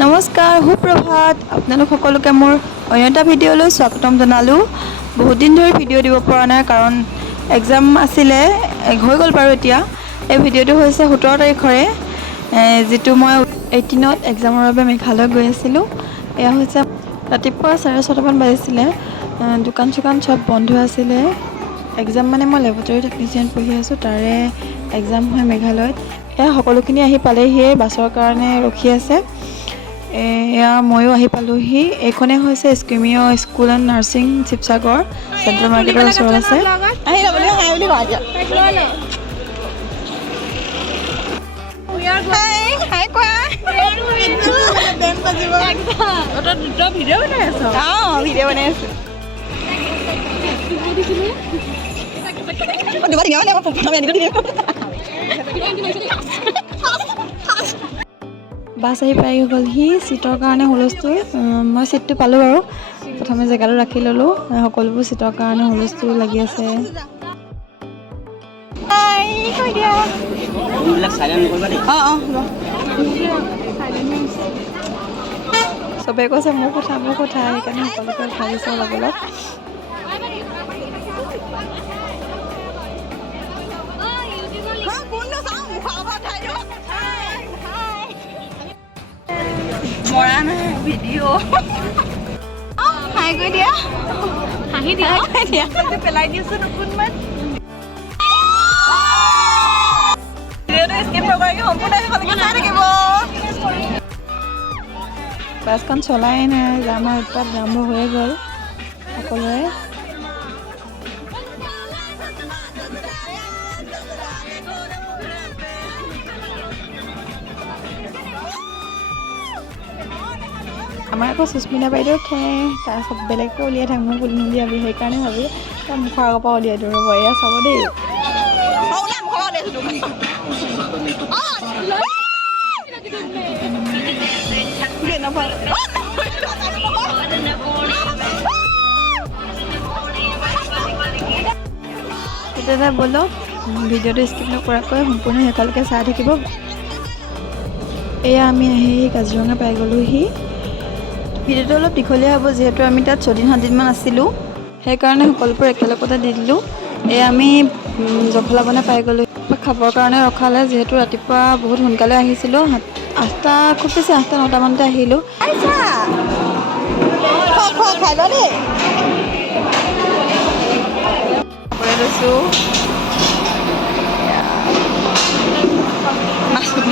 নমস্কাৰ, সুপ্ৰভাত। আপোনালোক সকলোকে মোৰ অন্য এটা ভিডিঅ'লৈ স্বাগতম জনালোঁ। বহুত দিন ধৰি ভিডিঅ' দিব পৰা নাই, কাৰণ এক্সাম আছিলে, হৈ গ'ল বাৰু এতিয়া। এই ভিডিঅ'টো হৈছে 17 তাৰিখৰে, যিটো মই 18ত এক্সামৰ বাবে মেঘালয় গৈ আছিলোঁ। এয়া হৈছে ৰাতিপুৱা 6:30মান বাজিছিলে। দোকান চোকান চব বন্ধ আছিলে। এক্সাম মানে মই লেবৰেটৰী টেকনিচিয়ান পঢ়ি আছোঁ, তাৰে এক্সাম হয় মেঘালয়ত। এয়া সকলোখিনি আহি পালেহিয়ে, বাছৰ কাৰণে ৰখি আছে। এয়া ময়ো আহি পালোহি। এইখনে হৈছে স্কিমিঅ school and nursing Sivasagar, central মাৰ্কেটৰ ওচৰত আছে। বাছ আহি পাই গ'লহি। চিটৰ কাৰণে হুলস্থুল। মই চিটটো পালোঁ বাৰু, প্ৰথমে জেগাটো ৰাখি ল'লোঁ। সকলোবোৰ চিটৰ কাৰণে হুলস্থুল লাগি আছে। চবে কৈছে মোৰ কথা, সেইকাৰণে সকলোকে উঠাই দিছে অলপ অলপ। মৰা নাই ভিডিঅ' হাই কৈ দিয়া, হাঁহি দিয়া, পেলাই দিছোঁ নকুনমান। বাছখন চলাই নাই, জামৰ উৎপাত আৰম্ভ হৈয়ে গ'ল সকলোৰে। আমাৰ আকৌ সুস্মিতা বাইদেউ তাৰপিছত বেলেগকৈ উলিয়াই থাক, মোক নুলিয়াবি, সেইকাৰণে ভাবি তাৰ মুখৰ আগৰ পৰা উলিয়াই দিওঁ। ৰ'ব, এয়া চাব দেই। তেতিয়া ব'লক ভিডিঅ'টো স্কিপ নকৰাকৈ সম্পূৰ্ণ শেষলৈকে চাই থাকিব। এয়া আমি আহি কাজিৰঙা পাই গ'লোহি। ভিডিঅ'টো অলপ দীঘলীয়া হ'ব, যিহেতু আমি তাত 6-7 দিনমান আছিলোঁ, সেইকাৰণে সকলোবোৰ একেলগতে দি দিলোঁ। এয়া আমি জখলাবনা পাই গ'লোঁ। খাবৰ কাৰণে ৰখালে, যিহেতু ৰাতিপুৱা বহুত সোনকালে আহিছিলোঁ, 8টা, খুব বেছি 8-9টামানতে আহিলোঁ।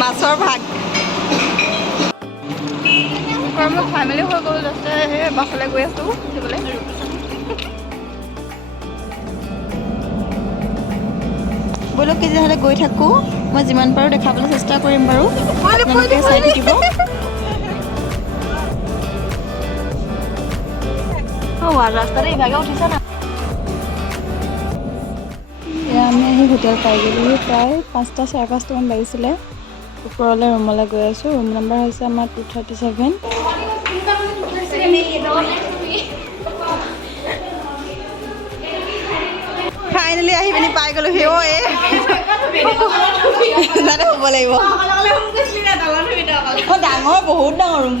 মাছৰ ভাগ মোক খাই মেলি হৈ গ'ল। তাৰপিছতে বাছলৈ গৈ আছোঁ দিবলৈ। ব'লক তেতিয়াহ'লে গৈ থাকোঁ। মই যিমান পাৰোঁ দেখাবলৈ চেষ্টা কৰিম বাৰু, আপোনালোকে চাই থাকিব। ৰাস্তাতে ইভাগে উঠিছে না। এয়া আমি আহি হোটেল পাই গ'লোহি। প্ৰায় 5-5:30মান বাজিছিলে। ওপৰলৈ ৰুমলৈ গৈ আছোঁ। ৰুম নম্বৰ হৈছে আমাৰ 237। ফাইনেলি আহি পিনি পাই গ'লোহি। তাতে শুব লাগিব। ডাঙৰ, বহুত ডাঙৰ ৰুম।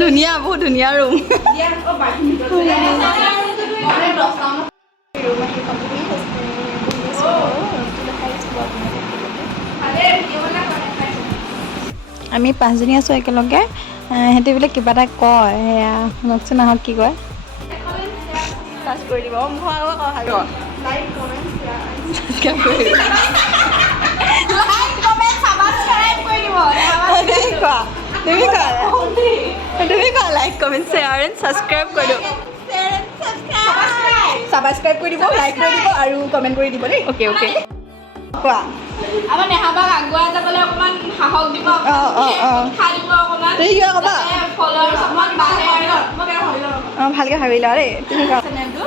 ধুনীয়া, বহুত ধুনীয়া ৰুম। আমি 5জনী আছোঁ একেলগে। সিহঁতে বোলে কিবা এটা কয়, সেয়া শুনকচোন, আহক কি কয়। কৰি দিব তুমি কোৱা, like comment share and subscribe কৰি দিওঁ। ছাবস্ক্ৰাইব কৰি দিব, লাইক কৰি দিব আৰু কমেণ্ট কৰি দিব দেই। অ'কে কোৱা। আমাৰ নেহাবাক আগুৱাই যাবলৈ অকণমান সাহস দিব, উৎসাহ দিব অকণমান। তুমি কিবা ক'বা? ফলোৱাৰ্ছ অকণমান বাঢ়ে আৰু ভালকৈ ভাবি লোৱা দেই। তুমি কোৱা। চেনেলটো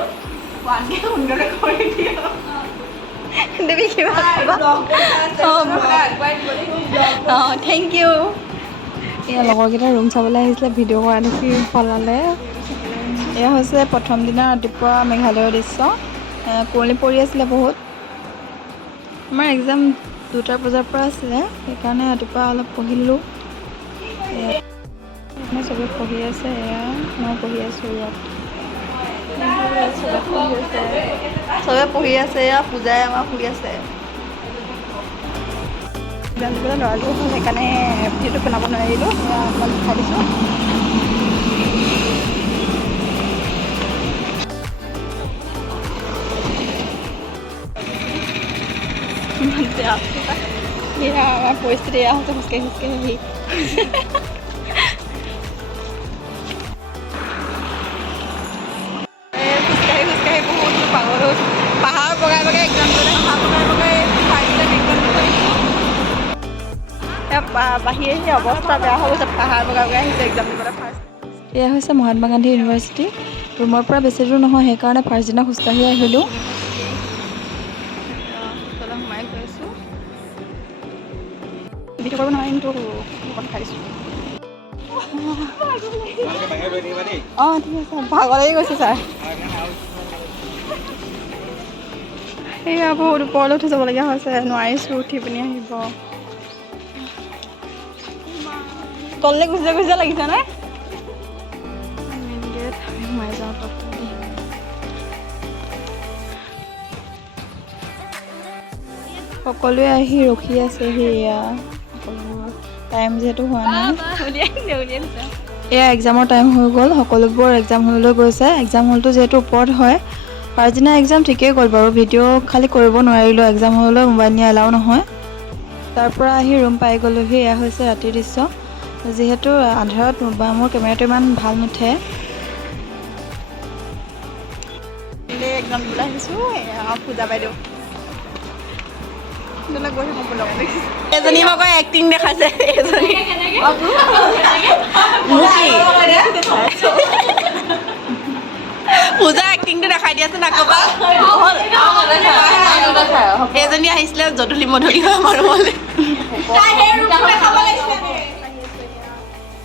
1K সোনকালে কৰি দিয়া। তুমি কিবা থেংক ইউ। এয়া লগৰকেইটা ৰুম চাবলৈ আহিছিলে, ভিডিঅ' কৰা দেখি পলালে। এয়া হৈছে প্ৰথম দিনা ৰাতিপুৱা মেঘালয়ৰ দৃশ্য। কুঁৱলী পৰি আছিলে বহুত। আমাৰ এক্সাম 2টা বজাৰ পৰা আছিলে, সেইকাৰণে ৰাতিপুৱা অলপ পঢ়িলোঁ। চবে পঢ়ি আছে, এয়া মই পঢ়ি আছোঁ ইয়াত। চবে পঢ়ি আছে, এয়া পূজাই আমাৰ শুই আছে। এক্সাম দিবলৈ ল'ৰাটো হ'ল, সেইকাৰণে ভিডিঅ'টো বনাব নোৱাৰিলোঁ, অকণমান দেখাই দিছোঁ। এয়া আমাৰ পৰিস্থিতি এয়া হৈছে, খোজকাঢ়ি খোজকাঢ়ি বহুত পাগল হৈছোঁ। পাহাৰ বগাই বগাই এক্সাম দিবলৈ, পাহাৰ বগাই বাঢ়ি আহি অৱস্থা বেয়া হৈ গৈছে। পাহাৰ বগাই বগাই আহিছে এক্সাম দিবলৈ ফাৰ্ষ্ট। এয়া হৈছে মহাত্মা গান্ধী ইউনিভাৰ্চিটি। ৰুমৰ পৰা বেছি দূৰ নহয়, সেইকাৰণে ফাৰ্ষ্ট দিনা খোজকাঢ়ি আহিলোঁ। সোমাই গৈ আছোঁ, ভিডিঅ' কৰিব নোৱাৰিম তো অকণ খাইছোঁ। অঁ ঠিক আছে, ভাগৰ লাগি গৈছে ছাৰ। সেয়া বহুত ওপৰলৈ উঠি যাবলগীয়া হৈছে, নোৱাৰিছোঁ উঠি পিনি আহিব। তললৈ গুচি গুচি লাগিছে নে? মেইন গেট সোমাই যাওঁ তাত। সকলোৱে আহি ৰখি আছে, সেয়া সকলোবোৰ টাইম যিহেতু হোৱা নাই। এয়া এক্সামৰ টাইম হৈ গ'ল, সকলোবোৰ এক্সাম হললৈ গৈছে। এক্সাম হলটো যিহেতু ওপৰত হয়, ফাৰ্ষ্ট দিনা এক্সাম ঠিকেই গ'ল বাৰু, ভিডিঅ' খালি কৰিব নোৱাৰিলোঁ, এক্সাম হললৈ মোবাইল নিয়া এলাও নহয়। তাৰ পৰা আহি ৰুম পাই গ'লোহি। এয়া হৈছে ৰাতিৰ দৃশ্য। যিহেতু আন্ধাৰত মোৰ কেমেৰাটো ইমান ভাল নুঠে। এক্সাম দিবলৈ আহিছোঁ, এয়া পূজা বাইদেউ এজনী মই এক্টিং দেখাইছে, এজনী পূজা এক্টিংটো দেখাই দিয়াচোন আকৌ বা। এজনী আহিছিলে জধূলি মধূলি আমাৰ ৰুমলৈ।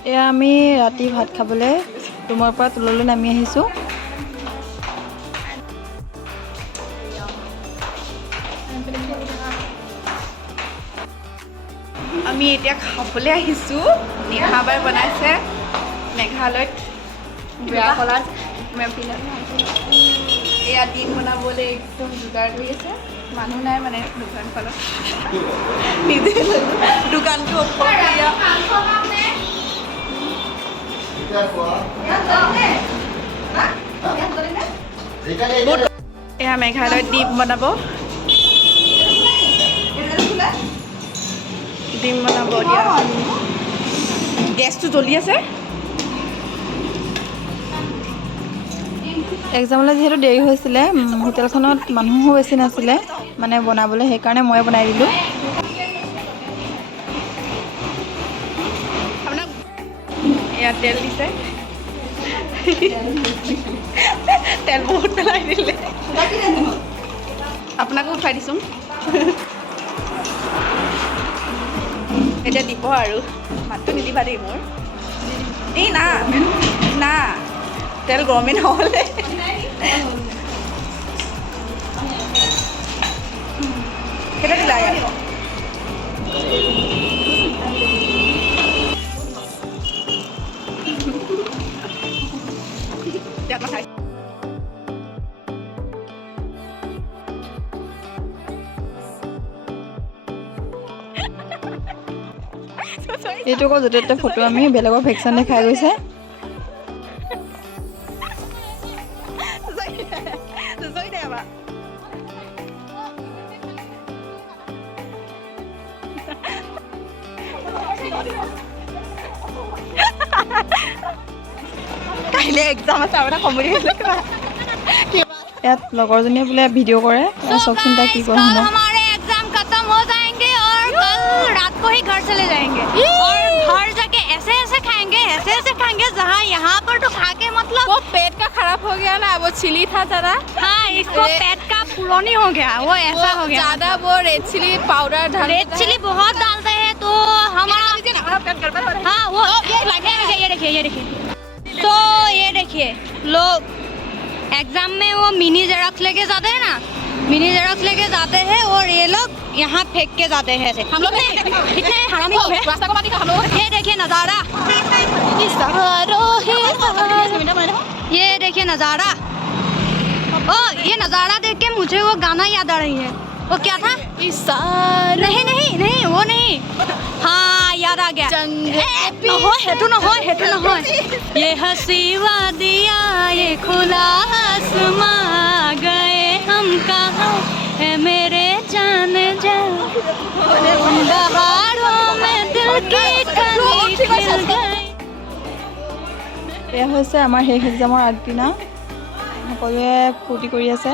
এয়া আমি ৰাতি ভাত খাবলৈ ৰুমৰ পৰা তললৈ নামি আহিছোঁ। আমি এতিয়া খাবলৈ আহিছোঁ। নিহাবাই বনাইছে মেঘালয়ত বেয়া কলাত এয়া ডিম বনাবলৈ একদম যোগাৰ কৰি আছে। মানুহ নাই মানে দোকানখনত, নিজে দোকানটো এয়া মেঘালয়ত ডিম বনাব, ডিম বনাব দিয়া। গেছটো জ্বলি আছে। এক্সামলৈ যিহেতু দেৰি হৈছিলে, হোটেলখনত মানুহো বেছি নাছিলে মানে বনাবলৈ, সেইকাৰণে ময়ে বনাই দিলোঁ। এয়া তেল দিছে, তেল বহুত পেলাই দিলে। আপোনাকো উঠাই দিছোঁ। এতিয়া দিব আৰু মাতটো নিদিবা দেই মোৰ। এই না না তেল গৰমেই নহ'লে কেতিয়া দিলা ইয়াত? এইটো আকৌ য'তে ত'তে ফটো আমি বেলেগৰ ভেকচিন দেখাই গৈছে। কাইলৈ এক্সাম আছে আৰু এটা কম বুলি কৈছে। ইয়াত লগৰজনীয়ে বোলে ভিডিঅ' কৰে, চাওকচোন তাই কি কৰে। रात को ही घर चले जाएंगे और घर जाके ऐसे ऐसे खाएंगे जहाँ यहाँ पर तो खा के मतलब वो पेट का खराब हो गया ना, वो चिली था जरा। हाँ, इसको पेट का पुरानी हो गया, वो ऐसा हो गया। ज्यादा वो red chilli powder red chilli बहुत डालते हैं तो हमारा हाँ वो ये देखिए तो ये देखिए लोग एग्जाम में वो मिनी जेरॉक्स लेके जाते हैं ना, मिनी जेरॉक्स लेके जाते हैं और ये लोग यहाँ फेंक के जाते हैं ऐसे। हम लोग इतने हरामी लोग हैं। रास्ता को मार दिया हम लोग। ये देखिए नज़ारा, ये देखिए नज़ारा। ओ ये नज़ारा देख के मुझे वो गाना याद आ रही है। वो क्या था? नहीं नहीं नहीं वो नहीं। हाँ याद आ गया। हेतु न हो ये हंसी वादिया ये खुला आसमां गए हम कहाँ है मेरे जान जा बहारों में दिल की कली खिल गई। এয়া হৈছে আমাৰ শেষ এক্সামৰ আগদিনা সকলোৱে ফূৰ্তি কৰি আছে।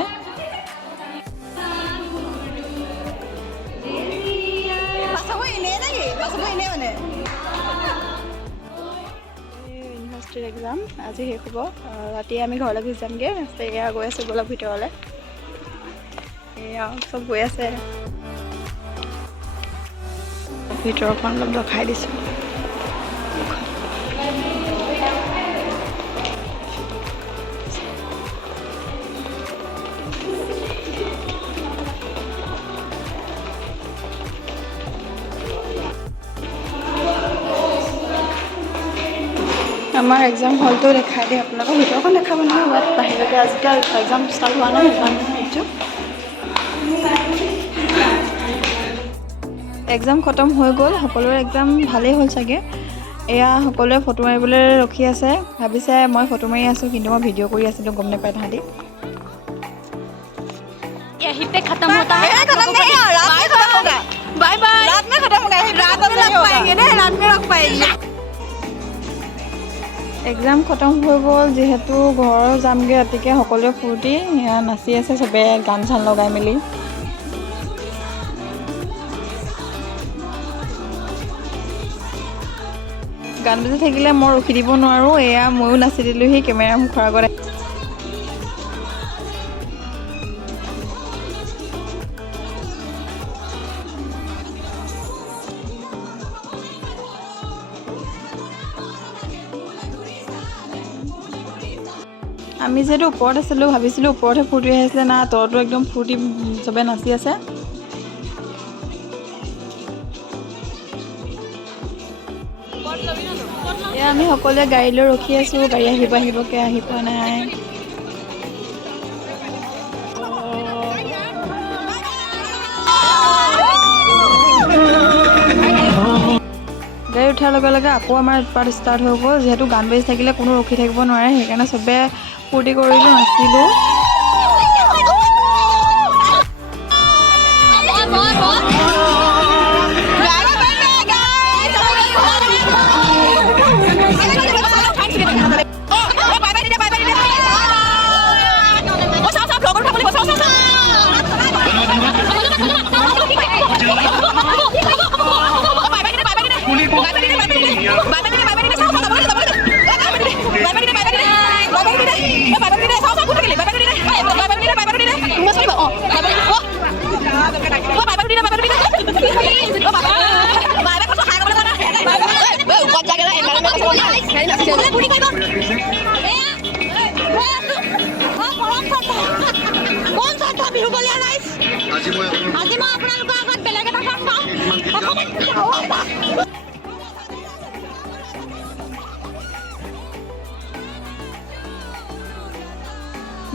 ইউনিভাৰ্চিটিৰ এক্সাম আজি শেষ হ'ব। ৰাতি আমি ঘৰলৈ গুচি যামগৈ। এয়া গৈ আছোঁ বলক ভিতৰলৈ। এয়া চব গৈ আছে। ভিতৰখন অলপ দেখাই দিছোঁ। আমাৰ এক্সাম হলটো দেখাই দিওঁ আপোনালোকক। ভিতৰখন দেখাব নহয়, বাট বাহিৰতে আজিকালি এক্সাম ষ্টাৰ্ট হোৱা নাই। এক্সাম খতম হৈ গ'ল। সকলোৰে এক্সাম ভালেই হ'ল চাগে। এয়া সকলোৱে ফটো মাৰিবলৈ ৰখি আছে। ভাবিছে মই ফটো মাৰি আছোঁ, কিন্তু মই ভিডিঅ' কৰি আছিলোঁ, গম নাপায় তাহাঁতি। यहीं पे खत्म होता है। खत्म नहीं है, रात में खत्म होगा। Bye bye. रात में खत्म होगा। रात में लग पाएंगे ना, रात में लग पाएंगे। এক্সাম খতম হৈ গ'ল যিহেতু ঘৰ যামগৈ ৰাতিকৈ। সকলোৱে ফূৰ্তি নাচি আছে চবে গান চান লগাই মেলি। গান বাজি থাকিলে মই ৰখি দিব নোৱাৰোঁ। এয়া ময়ো নাচি দিলোঁহি কেমেৰা মুখৰ আগত। আমি যিহেতু ওপৰত আছিলোঁ, ভাবিছিলোঁ ওপৰতহে ফূৰ্তি হৈ আছিলে। না, তলতো একদম ফূৰ্তি চবে নাচি আছে। এয়া আমি সকলোৱে গাড়ীলৈ ৰখি আছোঁ। গাড়ী আহিবকৈ আহি পোৱা নাই। গাড়ী উঠাৰ লগে লগে আকৌ আমাৰ উৎপাত ষ্টাৰ্ট হৈ গ'ল। যিহেতু গান বাজি থাকিলে কোনো ৰখি থাকিব নোৱাৰে, সেইকাৰণে চবে ফূৰ্তি কৰিলোঁ, নাচিলোঁ।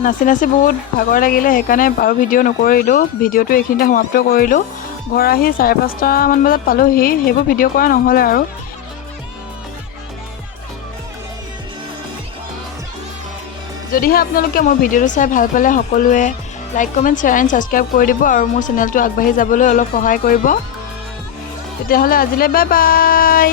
নাচি নাচি বহুত ভাগৰ লাগিলে, সেইকাৰণে বাৰু ভিডিঅ' নকৰিলোঁ। ভিডিঅ'টো এইখিনিতে সমাপ্ত কৰিলোঁ। ঘৰ আহি 5:30মান বজাত পালোহি। সেইবোৰ ভিডিঅ' কৰা নহ'লে আৰু। যদিহে আপোনালোকে মোৰ ভিডিঅ'টো চাই ভাল পালে সকলোৱে like, comment, share and subscribe কৰি দিব আৰু মোৰ চেনেলটো আগবাঢ়ি যাবলৈ অলপ সহায় কৰিব। তেতিয়াহ'লে আজিলৈ বাই বাই।